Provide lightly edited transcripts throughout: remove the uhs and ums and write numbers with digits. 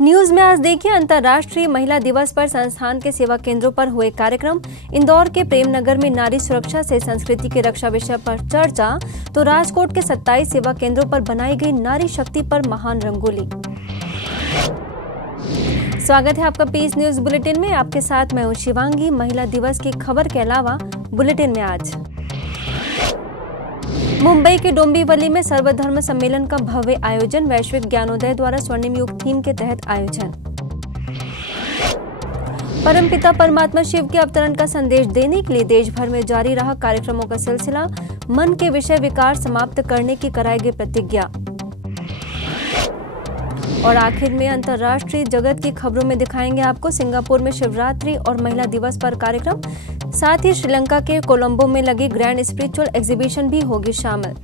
News में आज देखिए, अंतर्राष्ट्रीय महिला दिवस पर संस्थान के सेवा केंद्रों पर हुए कार्यक्रम। इंदौर के प्रेमनगर में नारी सुरक्षा से संस्कृति की रक्षा विषय पर चर्चा, तो राजकोट के 27 सेवा केंद्रों पर बनाई गई नारी शक्ति पर महान रंगोली। स्वागत है आपका पीस न्यूज बुलेटिन में। आपके साथ मैं हूं शिवांगी। महिला दिवस की खबर के अलावा बुलेटिन में आज मुंबई के डोंबिवली में सर्वधर्म सम्मेलन का भव्य आयोजन। वैश्विक ज्ञानोदय द्वारा स्वर्णिम युग थीम के तहत आयोजन। परमपिता परमात्मा शिव के अवतरण का संदेश देने के लिए देश भर में जारी रहा कार्यक्रमों का सिलसिला। मन के विषय विकार समाप्त करने की कराई गई प्रतिज्ञा। और आखिर में अंतर्राष्ट्रीय जगत की खबरों में दिखाएंगे आपको सिंगापुर में शिवरात्रि और महिला दिवस पर कार्यक्रम। साथ ही श्रीलंका के कोलंबो में लगी ग्रैंड स्पिरिचुअल एग्जीबिशन भी होगी शामिल।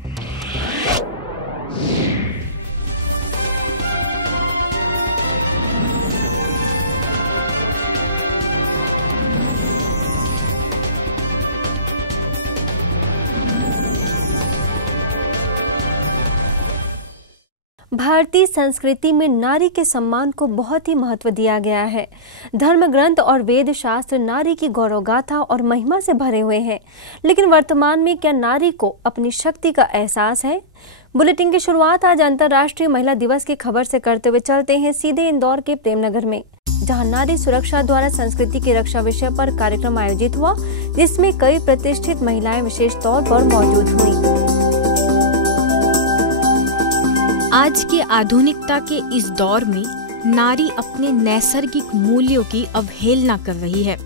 भारतीय संस्कृति में नारी के सम्मान को बहुत ही महत्व दिया गया है। धर्म ग्रंथ और वेद शास्त्र नारी की गौरवगाथा और महिमा से भरे हुए हैं, लेकिन वर्तमान में क्या नारी को अपनी शक्ति का एहसास है? बुलेटिन की शुरुआत आज अंतर्राष्ट्रीय महिला दिवस की खबर से करते हुए चलते हैं सीधे इंदौर के प्रेमनगर में, जहां नारी सुरक्षा द्वारा संस्कृति की रक्षा विषय पर कार्यक्रम आयोजित हुआ, जिसमें कई प्रतिष्ठित महिलाएं विशेष तौर पर मौजूद हुई। आज के आधुनिकता के इस दौर में नारी अपने नैसर्गिक मूल्यों की अवहेलना कर रही है,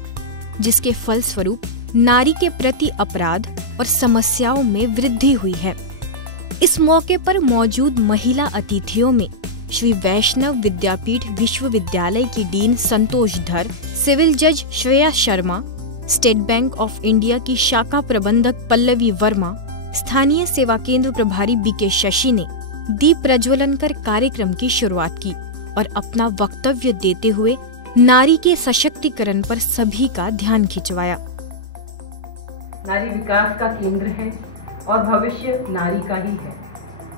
जिसके फलस्वरूप नारी के प्रति अपराध और समस्याओं में वृद्धि हुई है। इस मौके पर मौजूद महिला अतिथियों में श्री वैष्णव विद्यापीठ विश्वविद्यालय की डीन संतोष धर, सिविल जज Shreya Sharma, state Bank of India की शाखा प्रबंधक पल्लवी वर्मा, स्थानीय सेवा केंद्र प्रभारी बीके शशि ने दीप प्रज्वलन कर कार्यक्रम की शुरुआत की और अपना वक्तव्य देते हुए नारी के सशक्तिकरण पर सभी का ध्यान खिंचवाया। नारी विकास का केंद्र है और भविष्य नारी का ही है।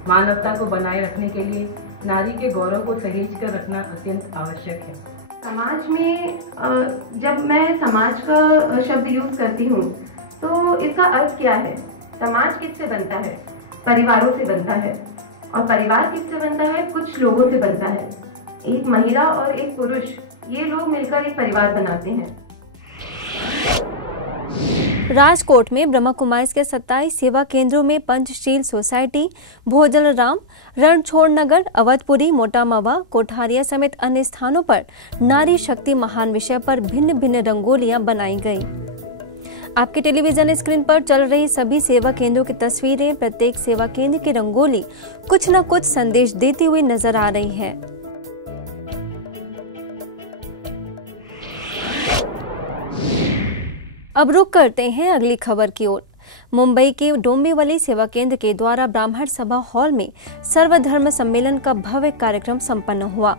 मानवता को बनाए रखने के लिए नारी के गौरव को सहेज कर रखना अत्यंत आवश्यक है। समाज में जब मैं समाज का शब्द यूज करती हूँ तो इसका अर्थ क्या है? समाज किससे बनता है? परिवारों से बनता है। और परिवार किससे बनता है? कुछ लोगों से बनता है। एक महिला और एक पुरुष, ये लोग मिलकर एक परिवार बनाते हैं। राजकोट में ब्रह्मा कुमारीज के 27 सेवा केंद्रों में पंचशील सोसाइटी, भोजल राम, रणछोड़ नगर, अवधपुरी, मोटा मवा, कोठारिया समेत अन्य स्थानों पर नारी शक्ति महान विषय पर भिन्न भिन्न रंगोलियां बनाई गई। आपके टेलीविजन स्क्रीन पर चल रही सभी सेवा केंद्रों की तस्वीरें, प्रत्येक सेवा केंद्र की रंगोली कुछ न कुछ संदेश देती हुई नजर आ रही है। अब रुक करते हैं अगली खबर की ओर। मुंबई के डोंबिवली सेवा केंद्र के द्वारा ब्राह्मण सभा हॉल में सर्वधर्म सम्मेलन का भव्य कार्यक्रम संपन्न हुआ।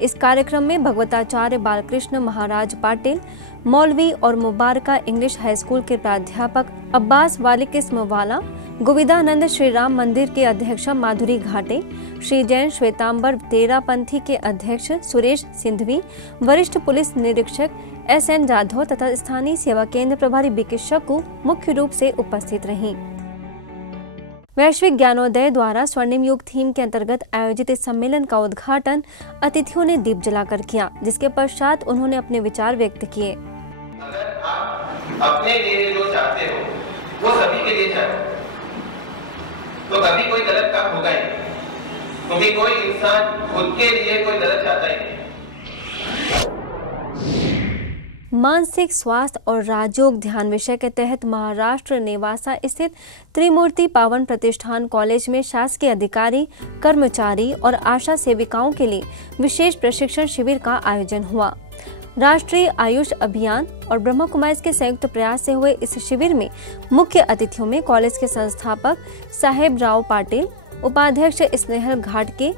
इस कार्यक्रम में भगवताचार्य बालकृष्ण महाराज पाटिल, मौलवी और मुबारका इंग्लिश हाई स्कूल के प्राध्यापक अब्बास वाली किस्मवाला, गोविंदानंद श्री राम मंदिर के अध्यक्ष माधुरी घाटे, श्री जैन श्वेतांबर तेरापंथी के अध्यक्ष सुरेश सिंधवी, वरिष्ठ पुलिस निरीक्षक SN जाधव तथा स्थानीय सेवा केंद्र प्रभारी बीके शक्कू मुख्य रूप से उपस्थित रहीं। वैश्विक ज्ञानोदय द्वारा स्वर्णिम युग थीम के अंतर्गत आयोजित इस सम्मेलन का उद्घाटन अतिथियों ने दीप जलाकर किया, जिसके पश्चात उन्होंने अपने विचार व्यक्त किए। अगर आप अपने लिए जो चाहते हो वो सभी के लिए चाहते हो तो कभी कोई गलत काम होगा ही नहीं, क्योंकि कोई इंसान खुद के लिए कोई गलत चाहता ही नहीं। मानसिक स्वास्थ्य और राजयोग ध्यान विषय के तहत महाराष्ट्र नेवासा स्थित त्रिमूर्ति पावन प्रतिष्ठान कॉलेज में शासकीय अधिकारी, कर्मचारी और आशा सेविकाओं के लिए विशेष प्रशिक्षण शिविर का आयोजन हुआ। राष्ट्रीय आयुष अभियान और ब्रह्मा कुमारीज के संयुक्त प्रयास से हुए इस शिविर में मुख्य अतिथियों में कॉलेज के संस्थापक साहेब राव पाटिल, उपाध्यक्ष स्नेहल घाटके,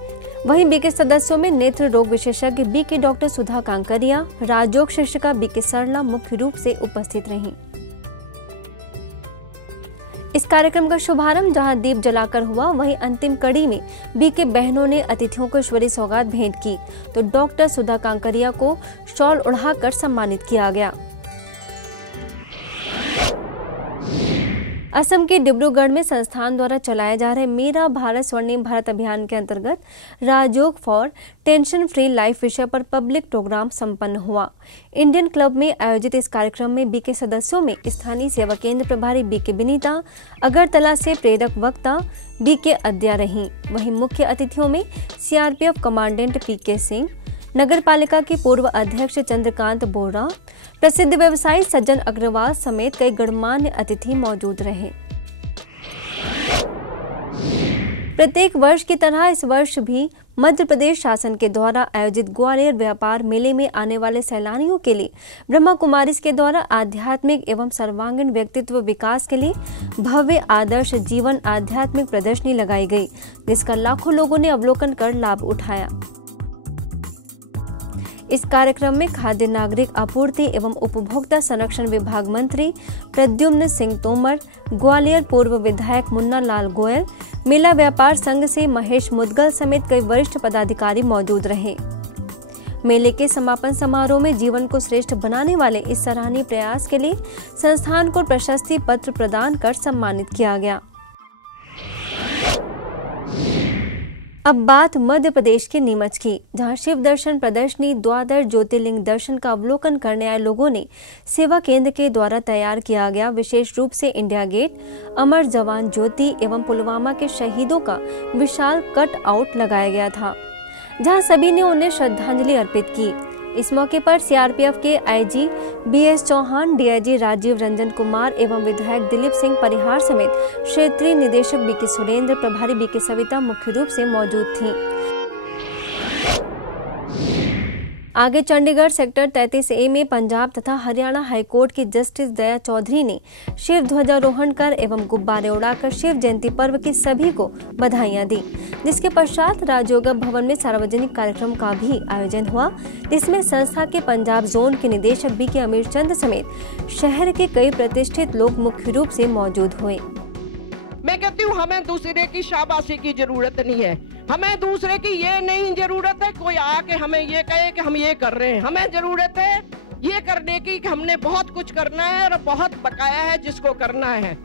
वहीं बीके सदस्यों में नेत्र रोग विशेषज्ञ बीके डॉक्टर सुधा कांकरिया, राजयोग शिक्षिका बीके सरला मुख्य रूप से उपस्थित रहीं। इस कार्यक्रम का शुभारंभ जहां दीप जलाकर हुआ, वहीं अंतिम कड़ी में बीके बहनों ने अतिथियों को ईश्वरीय सौगात भेंट की तो डॉक्टर सुधा कांकरिया को शॉल उड़ाकर सम्मानित किया गया। असम के डिब्रूगढ़ में संस्थान द्वारा चलाए जा रहे मेरा भारत स्वर्णिम भारत अभियान के अंतर्गत राजयोग फॉर टेंशन फ्री लाइफ विषय पर पब्लिक प्रोग्राम संपन्न हुआ। इंडियन क्लब में आयोजित इस कार्यक्रम में बीके सदस्यों में स्थानीय सेवा केंद्र प्रभारी बीके विनीता, अगरतला से प्रेरक वक्ता बीके अद्या रहीं। वहीं मुख्य अतिथियों में सीआरपीएफ कमांडेंट पीके सिंह, नगर पालिका के पूर्व अध्यक्ष चंद्रकांत बोरा, प्रसिद्ध व्यवसायी सज्जन अग्रवाल समेत कई गणमान्य अतिथि मौजूद रहे। प्रत्येक वर्ष की तरह इस वर्ष भी मध्य प्रदेश शासन के द्वारा आयोजित ग्वालियर व्यापार मेले में आने वाले सैलानियों के लिए ब्रह्मा कुमारीज के द्वारा आध्यात्मिक एवं सर्वांगीण व्यक्तित्व विकास के लिए भव्य आदर्श जीवन आध्यात्मिक प्रदर्शनी लगाई गई, जिसका लाखों लोगों ने अवलोकन कर लाभ उठाया। इस कार्यक्रम में खाद्य नागरिक आपूर्ति एवं उपभोक्ता संरक्षण विभाग मंत्री प्रद्युम्न सिंह तोमर, ग्वालियर पूर्व विधायक मुन्ना लाल गोयल, मेला व्यापार संघ से महेश मुदगल समेत कई वरिष्ठ पदाधिकारी मौजूद रहे। मेले के समापन समारोह में जीवन को श्रेष्ठ बनाने वाले इस सराहनीय प्रयास के लिए संस्थान को प्रशस्ति पत्र प्रदान कर सम्मानित किया गया। अब बात मध्य प्रदेश के नीमच की, जहां शिव दर्शन प्रदर्शनी द्वादश ज्योतिर्लिंग दर्शन का अवलोकन करने आए लोगों ने सेवा केंद्र के द्वारा तैयार किया गया विशेष रूप से इंडिया गेट, अमर जवान ज्योति एवं पुलवामा के शहीदों का विशाल कट आउट लगाया गया था, जहां सभी ने उन्हें श्रद्धांजलि अर्पित की। इस मौके पर सीआरपीएफ के IG BS Chauhan, DIG Rajeev Ranjan Kumar एवं विधायक दिलीप सिंह परिहार समेत क्षेत्रीय निदेशक बीके सुरेंद्र, प्रभारी बीके सविता मुख्य रूप से मौजूद थीं। आगे चंडीगढ़ सेक्टर 33A में पंजाब तथा हरियाणा हाईकोर्ट की जस्टिस दया चौधरी ने शिव ध्वजारोहण कर एवं गुब्बारे उड़ाकर शिव जयंती पर्व की सभी को बधाइयां दी, जिसके पश्चात राजयोग भवन में सार्वजनिक कार्यक्रम का भी आयोजन हुआ, जिसमें संस्था के पंजाब जोन के निदेशक बीके अमीर चंद समेत शहर के कई प्रतिष्ठित लोग मुख्य रूप से मौजूद हुए। मैं कहती हूँ हमें दूसरे की शाबाशी की जरूरत नहीं है, हमें दूसरे की ये नहीं जरूरत है कोई आके हमें ये कहे कि हम ये कर रहे हैं। हमें जरूरत है ये करने की कि हमने बहुत कुछ करना है और बहुत बकाया है जिसको करना है।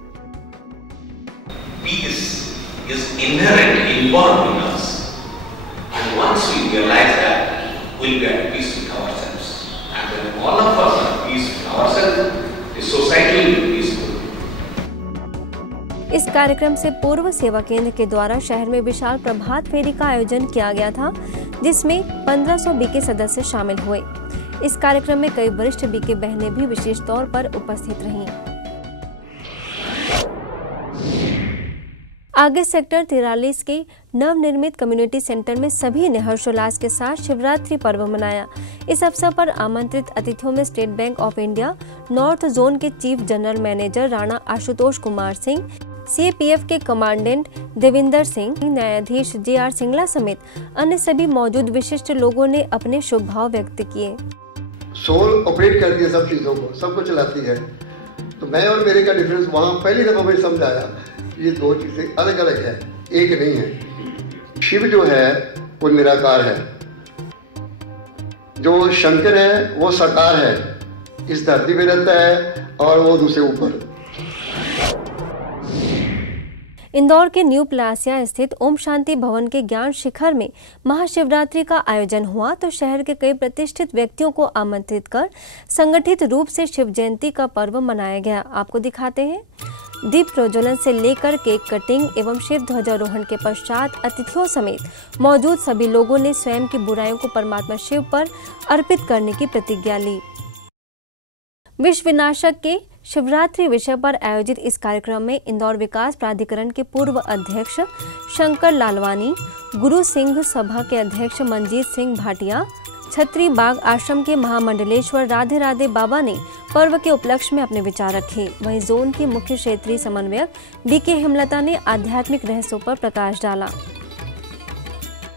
Peace is inherently inborn in us, and once we realize that, we'll get peace with ourselves. And when all of us are peace with ourselves, the society will be peaceful. इस कार्यक्रम से पूर्व सेवा केंद्र के द्वारा शहर में विशाल प्रभात फेरी का आयोजन किया गया था, जिसमें 1500 बीके सदस्य शामिल हुए। इस कार्यक्रम में कई वरिष्ठ बीके बहनें भी विशेष तौर पर उपस्थित रहीं। आगे सेक्टर 43 के नवनिर्मित कम्युनिटी सेंटर में सभी ने हर्षोल्लास के साथ शिवरात्रि पर्व मनाया। इस अवसर पर आमंत्रित अतिथियों में State Bank of India North zone के chief general manager Rana Ashutosh Kumar Singh, CAPF के कमांडेंट देविंदर सिंह, न्यायाधीश जेआर सिंगला समेत अन्य सभी मौजूद विशिष्ट लोगों ने अपने शुभ भाव व्यक्त किए। सोल ऑपरेट करती है सब चीजों को, सबको चलाती है, तो मैं और मेरे का डिफरेंस वहाँ पहली दफा मुझे समझ आया, ये दो चीजें अलग अलग है, एक नहीं है। शिव जो है वो निराकार है, जो शंकर है वो साकार है, इस धरती पे रहता है और वो दूसरे ऊपर। इंदौर के न्यू प्लासिया स्थित ओम शांति भवन के ज्ञान शिखर में महाशिवरात्रि का आयोजन हुआ, तो शहर के कई प्रतिष्ठित व्यक्तियों को आमंत्रित कर संगठित रूप से शिव जयंती का पर्व मनाया गया। आपको दिखाते हैं। दीप प्रज्वलन से लेकर केक कटिंग एवं शिव ध्वजारोहण के पश्चात अतिथियों समेत मौजूद सभी लोगों ने स्वयं की बुराइयों को परमात्मा शिव पर अर्पित करने की प्रतिज्ञा ली। विश्व विनाशक के शिवरात्रि विषय पर आयोजित इस कार्यक्रम में इंदौर विकास प्राधिकरण के पूर्व अध्यक्ष शंकर लालवानी, गुरु सिंह सभा के अध्यक्ष मंजीत सिंह भाटिया, छत्री बाग आश्रम के महामंडलेश्वर राधे राधे बाबा ने पर्व के उपलक्ष्य में अपने विचार रखे। वहीं जोन की मुख्य क्षेत्रीय समन्वयक बीके हेमलता ने आध्यात्मिक रहस्यों पर प्रकाश डाला।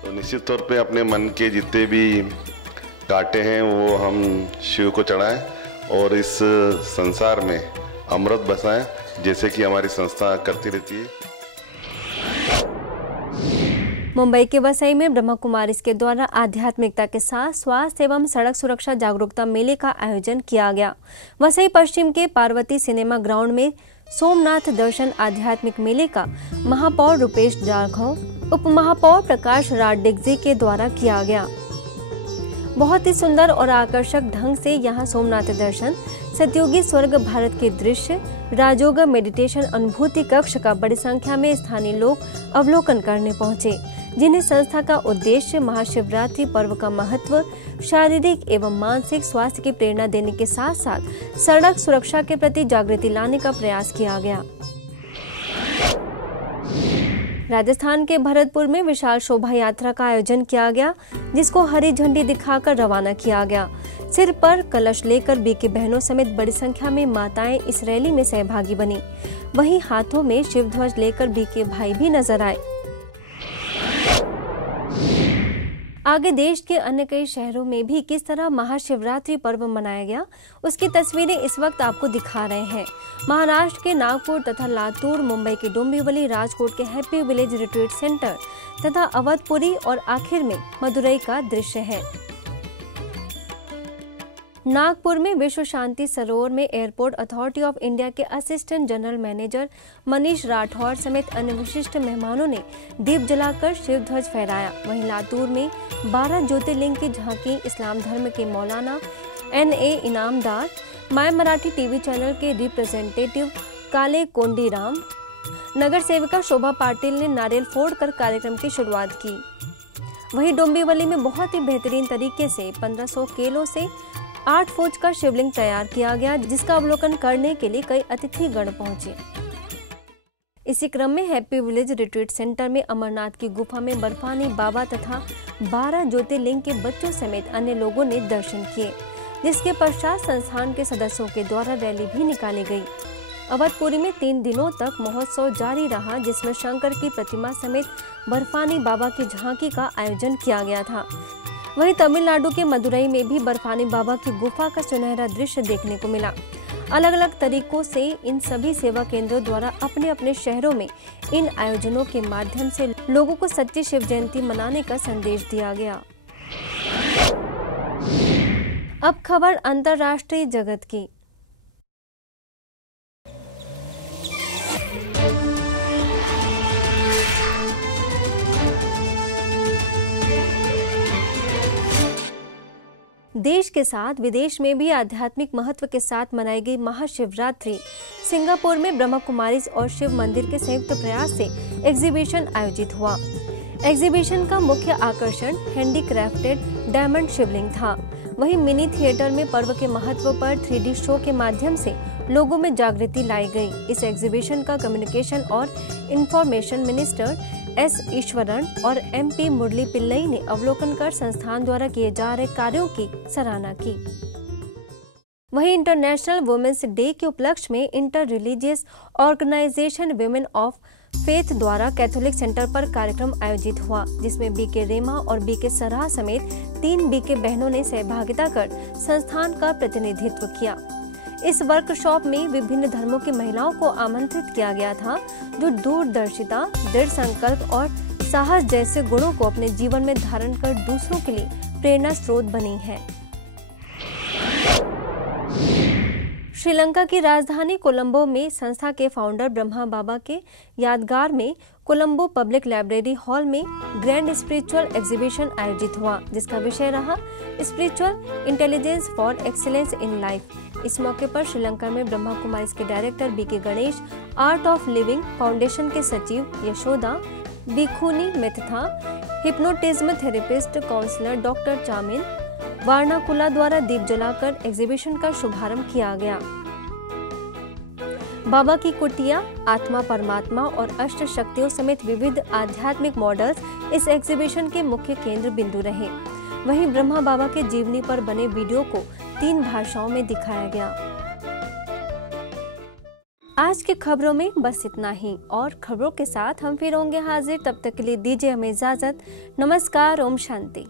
तो निश्चित तौर पे अपने मन के जितने भी कांटे हैं वो हम शिव को चढ़ाएं और इस संसार में अमृत बसाएं जैसे कि हमारी संस्था करती रहती है। मुंबई के वसई में ब्रह्मा कुमारीज के द्वारा आध्यात्मिकता के साथ स्वास्थ्य एवं सड़क सुरक्षा जागरूकता मेले का आयोजन किया गया। वसई पश्चिम के पार्वती सिनेमा ग्राउंड में सोमनाथ दर्शन आध्यात्मिक मेले का महापौर रुपेश जाखड़, उप महापौर प्रकाश राडिगजी के द्वारा किया गया। बहुत ही सुंदर और आकर्षक ढंग से यहाँ सोमनाथ दर्शन, सतयुगी स्वर्ग भारत के दृश्य, राजयोग मेडिटेशन अनुभूति कक्ष का बड़ी संख्या में स्थानीय लोग अवलोकन करने पहुंचे, जिन्हें संस्था का उद्देश्य महाशिवरात्रि पर्व का महत्व, शारीरिक एवं मानसिक स्वास्थ्य की प्रेरणा देने के साथ साथ सड़क सुरक्षा के प्रति जागृति लाने का प्रयास किया गया। राजस्थान के भरतपुर में विशाल शोभा यात्रा का आयोजन किया गया, जिसको हरी झंडी दिखाकर रवाना किया गया। सिर पर कलश लेकर बीके बहनों समेत बड़ी संख्या में माताएं इस रैली में सहभागी बनी। वहीं हाथों में शिव ध्वज लेकर बीके भाई भी नजर आए। आगे देश के अन्य कई शहरों में भी किस तरह महाशिवरात्रि पर्व मनाया गया, उसकी तस्वीरें इस वक्त आपको दिखा रहे हैं। महाराष्ट्र के नागपुर तथा लातूर, मुंबई के डोंबिवली, राजकोट के हैप्पी विलेज रिट्रीट सेंटर तथा अवधपुरी और आखिर में मदुरई का दृश्य है। नागपुर में विश्व शांति सरोवर में एयरपोर्ट अथॉरिटी ऑफ इंडिया के assistant general manager Manish Rathore समेत अन्य विशिष्ट मेहमानों ने दीप जलाकर शिव ध्वज फहराया। वहीं लातूर में 12 ज्योतिर्लिंग की झांकी इस्लाम धर्म के मौलाना NA Inamdar, my Marathi TV channel के रिप्रेजेंटेटिव काले कोंडीराम, नगर सेविका शोभा पाटिल ने नारियल फोड़कर कार्यक्रम की शुरुआत की। वहीं डोंबिवली में बहुत ही बेहतरीन तरीके से 1500 केलों से 8 फुट का शिवलिंग तैयार किया गया, जिसका अवलोकन करने के लिए कई अतिथि गण पहुंचे। इसी क्रम में हैप्पी विलेज रिट्रीट सेंटर में अमरनाथ की गुफा में बर्फानी बाबा तथा 12 ज्योतिर्लिंग के बच्चों समेत अन्य लोगों ने दर्शन किए, जिसके पश्चात संस्थान के सदस्यों के द्वारा रैली भी निकाली गई। अवधपुरी में 3 दिनों तक महोत्सव जारी रहा, जिसमें शंकर की प्रतिमा समेत बर्फानी बाबा की झांकी का आयोजन किया गया था। वहीं तमिलनाडु के मदुरई में भी बर्फानी बाबा की गुफा का सुनहरा दृश्य देखने को मिला। अलग अलग तरीकों से इन सभी सेवा केंद्रों द्वारा अपने अपने शहरों में इन आयोजनों के माध्यम से लोगों को सच्ची शिव जयंती मनाने का संदेश दिया गया। अब खबर अंतर्राष्ट्रीय जगत की। देश के साथ विदेश में भी आध्यात्मिक महत्व के साथ मनाई गई महाशिवरात्रि सिंगापुर में ब्रह्मा कुमारीज और शिव मंदिर के संयुक्त प्रयास से एग्जीबिशन आयोजित हुआ। एग्जीबिशन का मुख्य आकर्षण हैंडीक्राफ्टेड डायमंड शिवलिंग था। वहीं मिनी थिएटर में पर्व के महत्व पर 3D शो के माध्यम से लोगों में जागृति लाई गई। इस एग्जीबिशन का कम्युनिकेशन और इंफॉर्मेशन मिनिस्टर S ईश्वरन और MP मुरली पिल्लई ने अवलोकन कर संस्थान द्वारा किए जा रहे कार्यों की सराहना की। वहीं इंटरनेशनल वुमेन्स डे के उपलक्ष्य में Inter Religious Organisation Women of Faith द्वारा कैथोलिक सेंटर पर कार्यक्रम आयोजित हुआ, जिसमें BK रेमा और BK सराह समेत 3 BK बहनों ने सहभागिता कर संस्थान का प्रतिनिधित्व किया। इस वर्कशॉप में विभिन्न धर्मों की महिलाओं को आमंत्रित किया गया था, जो दूरदर्शिता, दृढ़ संकल्प और साहस जैसे गुणों को अपने जीवन में धारण कर दूसरों के लिए प्रेरणा स्रोत बनी है। श्रीलंका की राजधानी कोलंबो में संस्था के फाउंडर ब्रह्मा बाबा के यादगार में कोलंबो पब्लिक लाइब्रेरी हॉल में ग्रैंड स्पिरिचुअल एग्जीबिशन आयोजित हुआ, जिसका विषय रहा spiritual intelligence for excellence in life. इस मौके पर श्रीलंका में ब्रह्मा कुमारीज के director BK Ganesh, art of living foundation के सचिव Yashoda, Bhikkhuni Mettha, hypnotism therapist counsellor doctor Chamin Warnakula द्वारा दीप जलाकर एग्जीबिशन का शुभारंभ किया गया। बाबा की कुटिया, आत्मा परमात्मा और अष्ट शक्तियों समेत विविध आध्यात्मिक मॉडल्स इस एग्जीबिशन के मुख्य केंद्र बिंदु रहे। वहीं ब्रह्मा बाबा के जीवनी पर बने वीडियो को 3 भाषाओं में दिखाया गया। आज की खबरों में बस इतना ही, और खबरों के साथ हम फिर होंगे हाजिर। तब तक के लिए दीजिए हमें इजाजत। नमस्कार, ओम शांति।